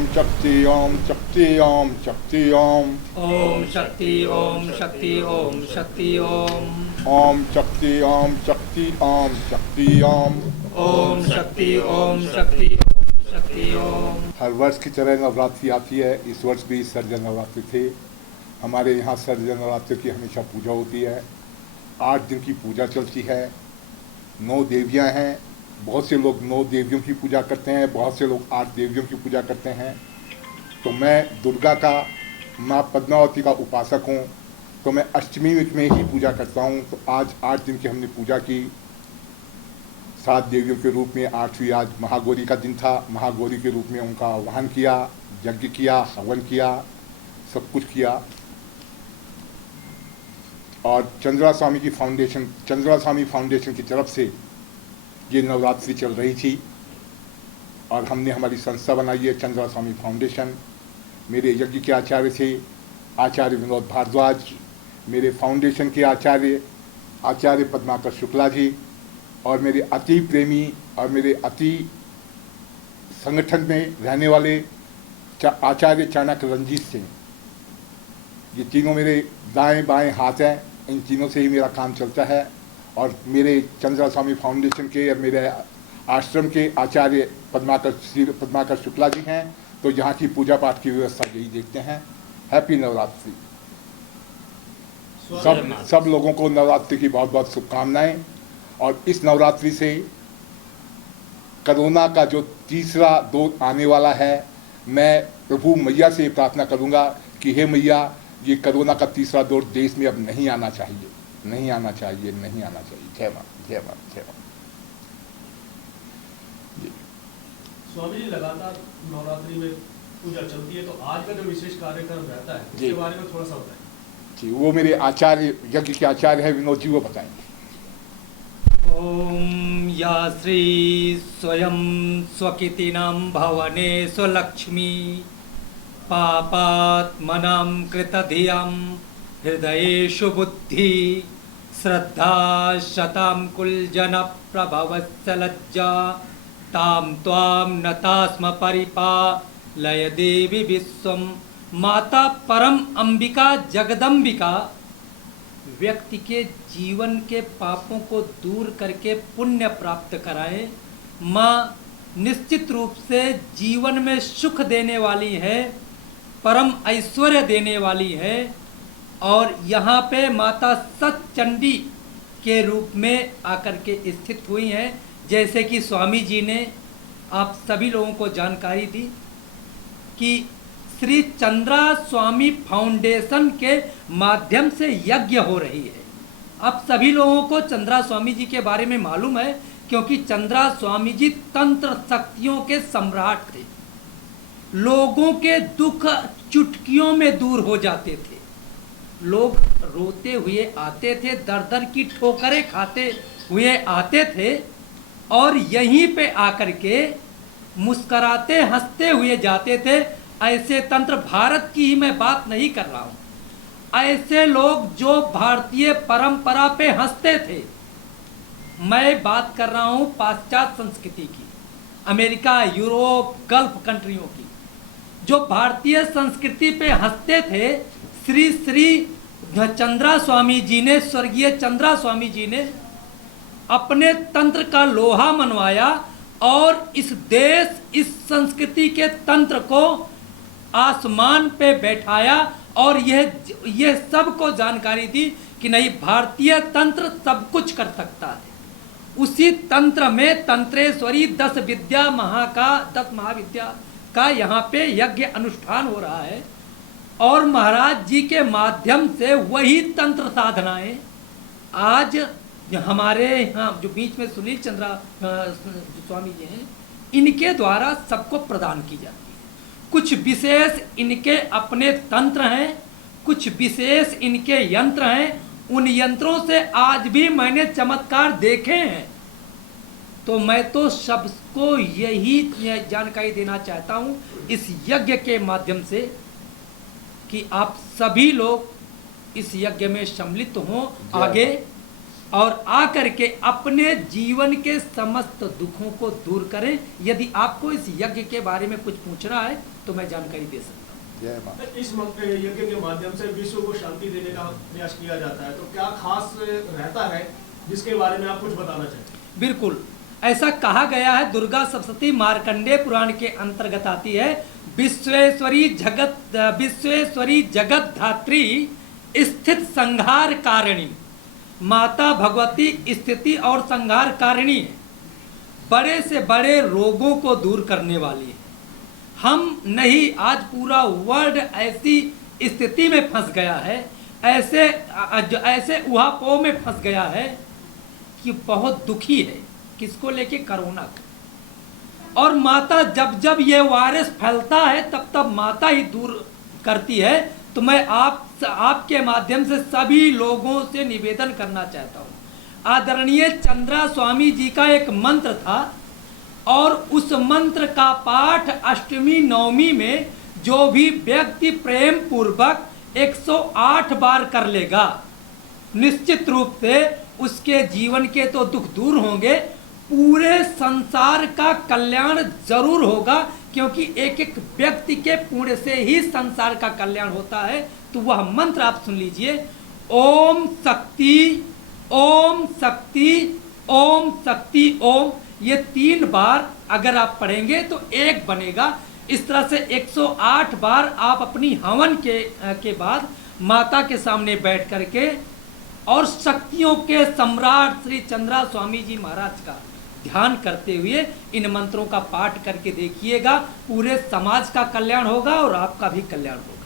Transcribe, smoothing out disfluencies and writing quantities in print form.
ओम शक्ति ओम शक्ति ओम शक्ति ओम ओम शक्ति ओम शक्ति ओम शक्ति ओम ओम शक्ति ओम शक्ति ओम शक्ति ओम ओम शक्ति ओम शक्ति ओम शक्ति ओम। हर वर्ष की तरह नवरात्रि आती है। इस वर्ष भी सर्ज नवरात्रि थे। हमारे यहाँ सर्ज नवरात्रि की हमेशा पूजा होती है। 8 दिन की पूजा चलती है। 9 देवियाँ हैं। बहुत से लोग 9 देवियों की पूजा करते हैं, बहुत से लोग 8 देवियों की पूजा करते हैं। तो मैं दुर्गा का, माँ पद्मावती का उपासक हूँ, तो मैं अष्टमी में ही पूजा करता हूँ। तो आज 8 दिन की हमने पूजा की। 7 देवियों के रूप में 8वीं आज महागौरी का दिन था। महागौरी के रूप में उनका आह्वान किया, यज्ञ किया, हवन किया, सब कुछ किया। और चंद्रा स्वामी फाउंडेशन की तरफ से ये नवरात्रि चल रही थी और हमने हमारी संस्था बनाई है चंद्रा स्वामी फाउंडेशन। मेरे यज्ञ के आचार्य थे आचार्य विनोद भारद्वाज। मेरे फाउंडेशन के आचार्य पद्माकर शुक्ला जी और मेरे अति प्रेमी और मेरे अति संगठन में रहने वाले आचार्य चाणक्य रंजीत सिंह। ये तीनों मेरे दाएं बाएं हाथ हैं। इन तीनों से ही मेरा काम चलता है। और मेरे चंद्रा स्वामी फाउंडेशन के और मेरे आश्रम के आचार्य पद्माकर शुक्ला जी हैं। तो यहाँ की पूजा पाठ की व्यवस्था यही देखते हैं। हैप्पी नवरात्रि। सब लोगों को नवरात्रि की बहुत बहुत शुभकामनाएं। और इस नवरात्रि से कोरोना का जो तीसरा दौर आने वाला है, मैं प्रभु मैया से प्रार्थना करूंगा कि हे मैया, ये कोरोना का तीसरा दौर देश में अब नहीं आना चाहिए, नहीं आना चाहिए, नहीं आना चाहिए। जय मां, जय मां, जय मां। स्वामी जी, लगातार नवरात्रि में पूजा चलती है, तो आज का जो विशेष कार्यक्रम रहता है उसके बारे में थोड़ा सा बताएं। जी, वो मेरे आचार्य, यज्ञ के आचार्य है विनोद जी, वो बताएंगे। ओम या श्री स्वयं स्वकितिनां भवने स्वलक्ष्मी पापात्मनां कृतधियां हृदयेषु बुद्धि श्रद्धा शतां कुलजन प्रभवस्य लज्जा तां त्वां नतास्म परिपालय देवी विश्वं। माता परम अंबिका जगदम्बिका व्यक्ति के जीवन के पापों को दूर करके पुण्य प्राप्त कराए। माँ निश्चित रूप से जीवन में सुख देने वाली है, परम ऐश्वर्य देने वाली है। और यहाँ पे माता सतचंडी के रूप में आकर के स्थित हुई हैं। जैसे कि स्वामी जी ने आप सभी लोगों को जानकारी दी कि श्री चंद्रा स्वामी फाउंडेशन के माध्यम से यज्ञ हो रही है। अब सभी लोगों को चंद्रा स्वामी जी के बारे में मालूम है, क्योंकि चंद्रा स्वामी जी तंत्र शक्तियों के सम्राट थे। लोगों के दुख चुटकियों में दूर हो जाते थे। लोग रोते हुए आते थे, दर दर की ठोकरें खाते हुए आते थे, और यहीं पे आकर के मुस्कराते हंसते हुए जाते थे। ऐसे तंत्र, भारत की ही मैं बात नहीं कर रहा हूँ, ऐसे लोग जो भारतीय परंपरा पे हंसते थे। मैं बात कर रहा हूँ पाश्चात्य संस्कृति की, अमेरिका, यूरोप, गल्फ कंट्रियों की, जो भारतीय संस्कृति पे हंसते थे। श्री चंद्रा स्वामी जी ने, स्वर्गीय चंद्रा स्वामी जी ने अपने तंत्र का लोहा मनवाया और इस देश, इस संस्कृति के तंत्र को आसमान पे बैठाया। और यह सबको जानकारी दी कि नहीं, भारतीय तंत्र सब कुछ कर सकता है। उसी तंत्र में तंत्रेश्वरी 10 महाविद्या का यहाँ पे यज्ञ अनुष्ठान हो रहा है। और महाराज जी के माध्यम से वही तंत्र साधनाएं आज हमारे यहाँ जो बीच में सुनील चंद्रा स्वामी जी हैं, इनके द्वारा सबको प्रदान की जाती है। कुछ विशेष इनके अपने तंत्र हैं, कुछ विशेष इनके यंत्र हैं। उन यंत्रों से आज भी मैंने चमत्कार देखे हैं। तो मैं तो सबको यही जानकारी देना चाहता हूँ इस यज्ञ के माध्यम से कि आप सभी लोग इस यज्ञ में सम्मिलित हों आगे, और आकर के अपने जीवन के समस्त दुखों को दूर करें। यदि आपको इस यज्ञ के बारे में कुछ पूछना है तो तो मैं जानकारी दे सकता हूँ। जय मां। इस यज्ञ के माध्यम से विश्व को शांति देने का प्रयास किया जाता है, तो क्या खास रहता है जिसके बारे में आप कुछ बताना चाहेंगे? बिल्कुल, ऐसा कहा गया है, दुर्गा सप्तशती मार्कंडेय पुराण के अंतर्गत आती है। विश्वेश्वरी जगत धात्री स्थित संहार कारिणी, माता भगवती स्थिति और संहार कारिणी है, बड़े से बड़े रोगों को दूर करने वाली है। हम नहीं, आज पूरा वर्ल्ड ऐसी स्थिति में फंस गया है, ऐसे उहापोह में फंस गया है कि बहुत दुखी है। किसको लेके? कोरोना को। और माता जब जब ये वायरस फैलता है तब तब माता ही दूर करती है। तो मैं आपके माध्यम से सभी लोगों से निवेदन करना चाहता हूँ। आदरणीय चंद्रा स्वामी जी का एक मंत्र था और उस मंत्र का पाठ अष्टमी नवमी में जो भी व्यक्ति प्रेम पूर्वक 108 बार कर लेगा, निश्चित रूप से उसके जीवन के तो दुख दूर होंगे, पूरे संसार का कल्याण जरूर होगा। क्योंकि एक एक व्यक्ति के पुण्य से ही संसार का कल्याण होता है। तो वह मंत्र आप सुन लीजिए, ओम शक्ति ओम शक्ति ओम शक्ति ओम। ये 3 बार अगर आप पढ़ेंगे तो 1 बनेगा। इस तरह से 108 बार आप अपनी हवन के बाद माता के सामने बैठ करके और शक्तियों के सम्राट श्री चंद्रा स्वामी जी महाराज का ध्यान करते हुए इन मंत्रों का पाठ करके देखिएगा। पूरे समाज का कल्याण होगा और आपका भी कल्याण होगा।